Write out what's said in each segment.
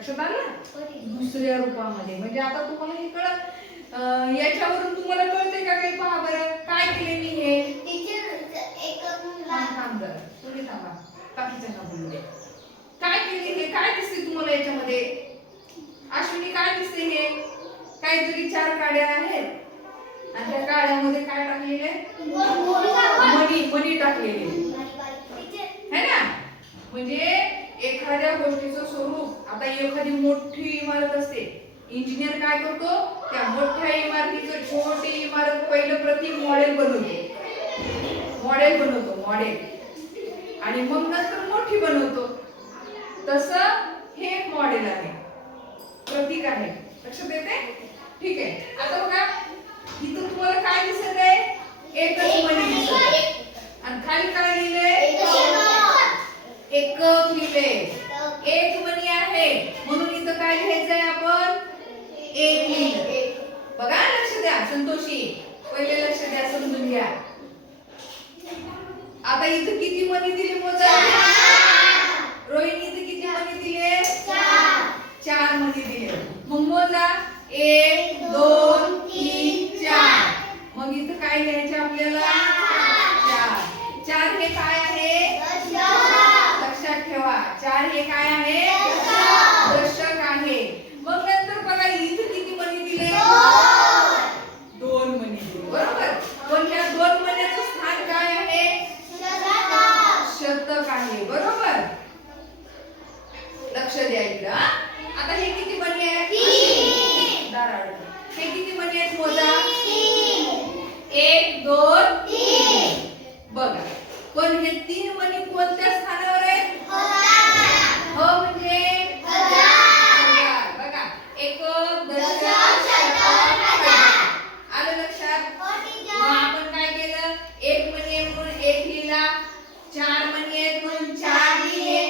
लक्षात आलं? दुसऱ्या रूपामध्ये. म्हणजे आता तुम्हाला हे कळलं, याच्यावरून तुम्हाला कळते का काही? पहा बरं काय केले मी हे. थांब जरा, तुम्ही थांबा, बाकीच्यांना बोलू दे. काय केले हे? काय दिसते तुम्हाला याच्यामध्ये? अश्विनी काय दिसते हे? काहीतरी 4 काड्या आहेत आणि त्या काड्यामध्ये काय टाकलेले? मणी टाकलेले है ना. म्हणजे एखाद्या गोष्टीचं स्वरूप, आता एखादी मोठी इमारत असते, इंजिनियर काय करतो? त्या मोठ्या इमारतीचं छोटी इमारत पहिलं प्रतीक मॉडेल बनवतो, मॉडेल, आणि मग नंतर मोठी बनवतो. तसं हे एक मॉडेल आहे, प्रतीक आहे. लक्षात येते? ठीक आहे. आता बघा इथं तुम्हाला काय दिसत आहे? एकच मणी दिसत आहे आणि खाली काय लिहिलंय? एकक लिहिले. एक मणी आहे म्हणून इथं काय लिहायचंय आपण? एक लिहिलं. बघा लक्ष द्या संतोषी, पहिले लक्ष द्या, समजून घ्या. आता इथं किती मणी दिली मोजा? रोहिणी इथं किती मणी दिले? 4 मणी दिले. मग मोजा 1 2 3 4. मग इथं काय लिहायचे आपल्याला? 4 हे काय आहे? लक्षात ठेवा, 4 हे काय आहे? दशक आहे. मग नंतर बघा इथं किती मणी दिले? 2 मणी दिले, बरोबर. पण या 2 मण्याचं स्थान काय आहे? शतक आहे, बरोबर. लक्ष द्या इकडं. आता हे किती मणी आहेत? 3. हे किती मणी आहेत मोजा? 1 2 3. बघा पण हे 3 मणी कोणत्या स्थानावर आहेत? हो म्हणजे हजार. बघा एकक, दशक, शतक, हजार. आलं लक्षात? मग आपण काय केलं? 1 मणी आहे म्हणून 1 लिहिला, 4 मणी आहेत म्हणून 4 लिहिले,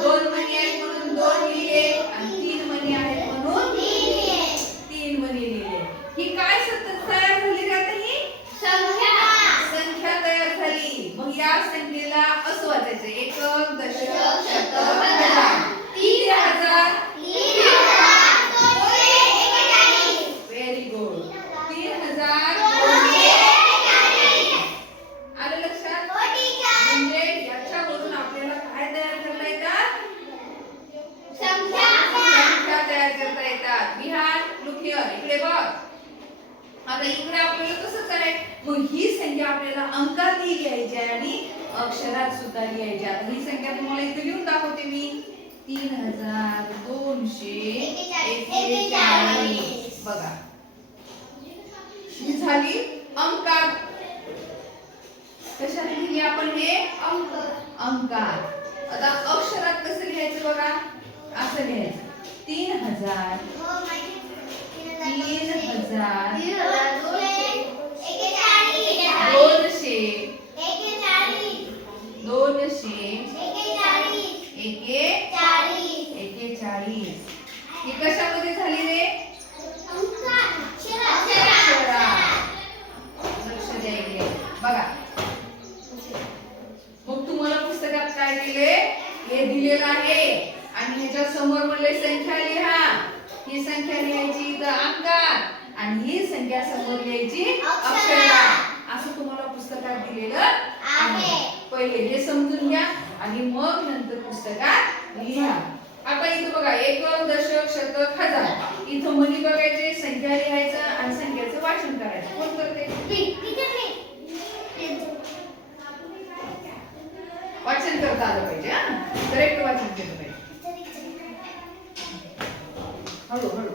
2 मणी आहेत म्हणून 2 लिहिले आणि 3 मणी आहेत म्हणून 3 मणी लिहिले. ही काय सतत तयार झाली रे? आता ही संख्या तयार झाली. मग या संख्येला असं वाचायचं, एकक, दशक, शतक, हजार. 3000. Very good. 3000. आलं लक्षात? म्हणजे याच्यावरून आपल्याला काय तयार करता येतात? संख्या तयार करता येतात. विहार लुक हिअर, इकडे बघ. आता इकडे आपल्याला कसंच आहे. मग ही संख्या आपल्याला अंकातही लिहायची आहे आणि अक्षरात सुद्धा लिहायची आहे. ही संख्या तुम्हाला इथे लिहून दाखवते मी. 3241. बघा ही झाली अंकात. कशात लिहिली आपण हे? अंकात. आता अक्षरात कसं लिहायचं बघा, असं लिहायचं 3000 241. ही कशामध्ये झाली रे? लक्ष द्या इकडे बघा. मग तुम्हाला पुस्तकात काय दिले? हे दिलेलं आहे आणि ह्याच्या समोर म्हणले संख्या लिहा. ही संख्या लिहायची इथं अंकात आणि ही संख्या समोर लिहायची अक्षरात. असं तुम्हाला पुस्तकात दिलेलं आहे. पहिले हे समजून घ्या आणि मग नंतर पुस्तकात लिहा. आता इथं बघा एकक, दशक, शतक, हजार. इथं मणी बघायचे, संख्या लिहायचं आणि संख्याचं वाचन करायचं. कोण करते? वाचन करता आलं पाहिजे. करेक्ट वाचन केलं पाहिजे. हळूहळू.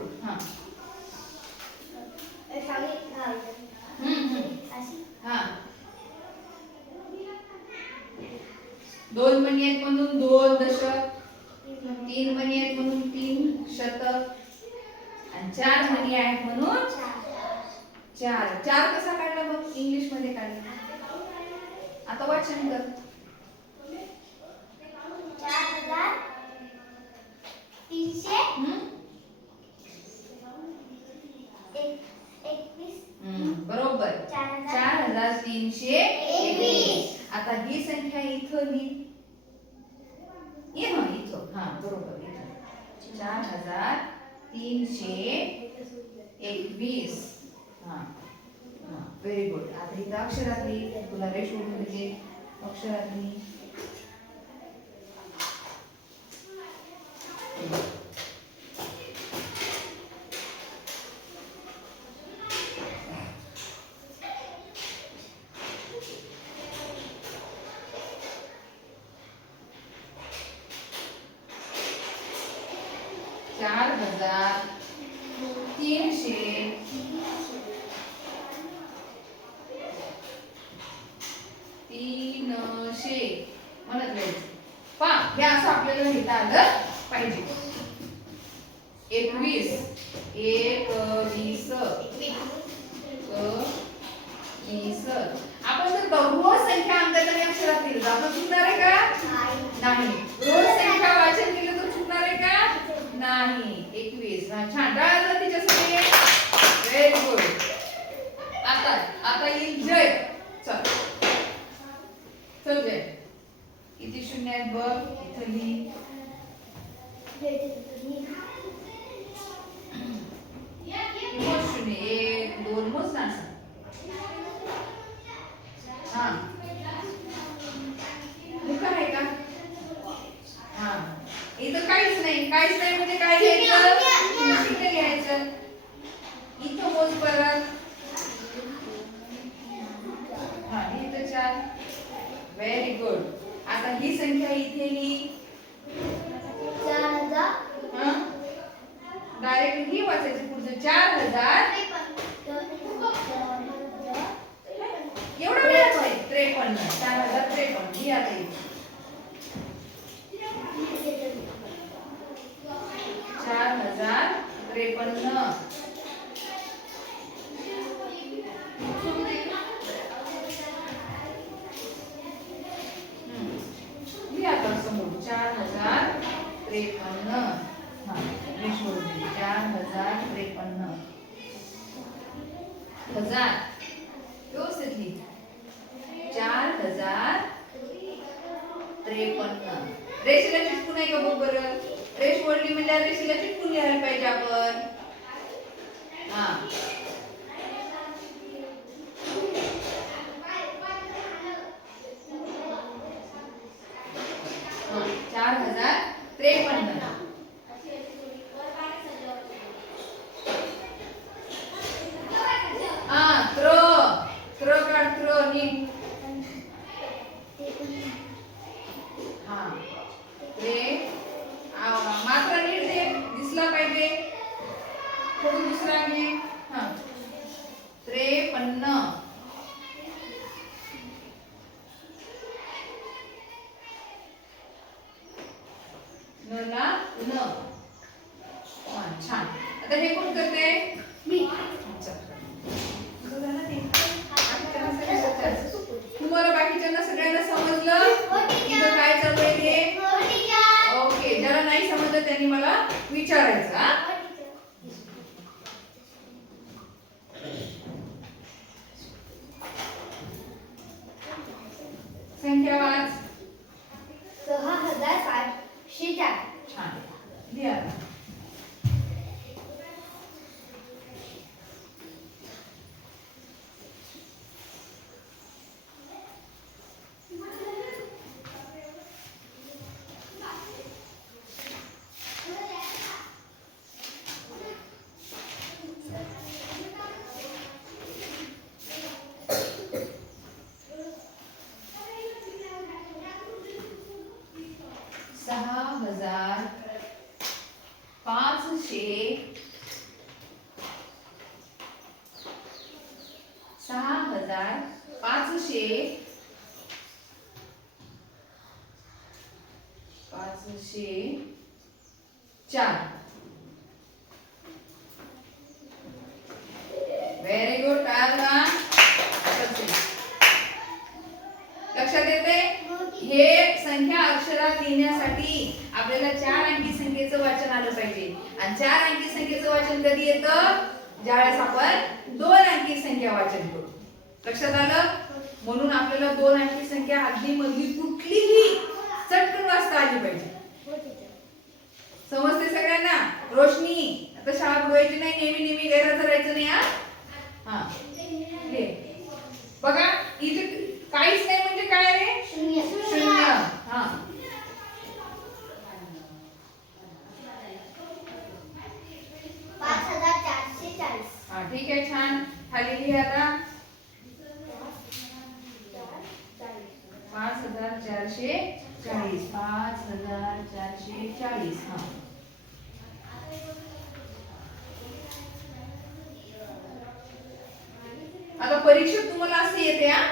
हा 2 मणी आहेत म्हणून 2 दशक, 3 मणी आहेत म्हणून 3 शतक आणि 4 मणी आहेत म्हणून 4. 4 कसा काढला बघ? इंग्लिश मध्ये काढला. आता वाचन कर. 4321. बरोबर 4321. आता ही संख्या इथं लिही. ये ना इथं. हा बरोबर इथं. 4321. हा व्हेरी गुड. आता इथं अक्षरातली तुला रेश ओढून देते. अक्षरातली 4300 म्हणत जायचं. पहा हे असं आपल्याला लिहिता आलं पाहिजे. 21 आपण जर रोज संख्या अंकाने अक्षरात लिहिलं तर आपण चुकणार आहे का? नाही. रोज संख्या वाचन केलं तर चुकणार आहे का? नाही. 21. छान. टाळा तिच्यासाठी. Very good. आता येईल जय. चल जय. किती शून्य आहेत बघ इथं लिही. शून्य 1 2 मोज ना. हा मुख आहे का? हा इथं काहीच नाही म्हणजे काय घ्यायचं? शून्य घ्यायचं. इथं मोज परत. हा इथं 4. Very good. आता ही संख्या इथे लिही. 4000. हा डायरेक्ट ही वाचायची पुढचं 4000. एवढं वेळ आहे 53. 4053 ही आता येईल. 4053. ही आता समोर 4053. हा 4053. हजार व्यवस्थित लिही. 4053. रेषेला चिटकून आहे का बघ बरं. रेष ओढली म्हणजे रेषेला चिटकून लिहायला पाहिजे आपण. हा 4053. मात्र नीट दे दिसला पाहिजे. थोडं दुसरा घे. हा 53. नला न. छान. आता हे कोण करते? मी. तुम्हाला बाकीच्यांना सगळ्यांना समजलं इथं काय चालू आहे ते? ओके. ज्याला नाही समजलं त्यांनी मला विचारायचं. हा संख्या वाच. 6704. छान. लिहा. सहा हजार पाचशे 4. Very good. लक्षात येते? हे संख्या अक्षरात लिहिण्यासाठी आपल्याला 4 अंकी संख्येचं वाचन आलं पाहिजे. आणि 4 अंकी संख्येचं वाचन कधी येतं? ज्यावेळेस आपण 2 अंकी संख्या वाचन करू. लक्षात आलं? म्हणून आपल्याला 2 अंकी संख्या आधी मधली कुठलीही चटकन वाचता आली पाहिजे. समजते सगळ्यांना? रोशनी, आता शाळा बुडवायची नाही, नेहमी नेहमी गैरहजर राहायचं नाही. हा घे. बघा इथे काहीच नाही म्हणजे काय रे? शून्य. हा 5440. हा ठीक आहे, छान. खाली लिहा आता 5440. 5440. हा आता परीक्षेत तुम्हाला असं येते, हा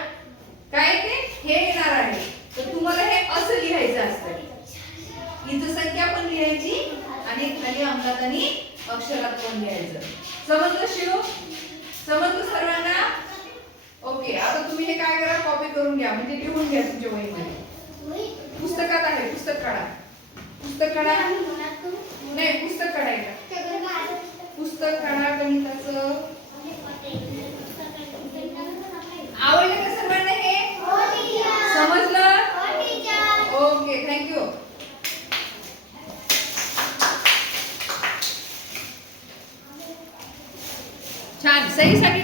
काय येते? हे येणार आहे. तर तुम्हाला हे असं लिहायचं असतं. इथं संख्या पण लिहायची आणि खाली अंकात आणि अक्षरात पण लिहायचं. समजलं शिव? समजलं सर्वांना? ओके. आता तुम्ही हे काय करा, कॉपी करून घ्या, म्हणजे लिहून घ्या तुमच्या वहीमध्ये. पुस्तकात आहे, पुस्तक काढा. पुस्तक काढा. नाही, पुस्तक काढायचं. पुस्तक काढा गणिताचं. आवडलं का सर्वांना हे? समजलं? Okay, thank you. छान. सहीसाठी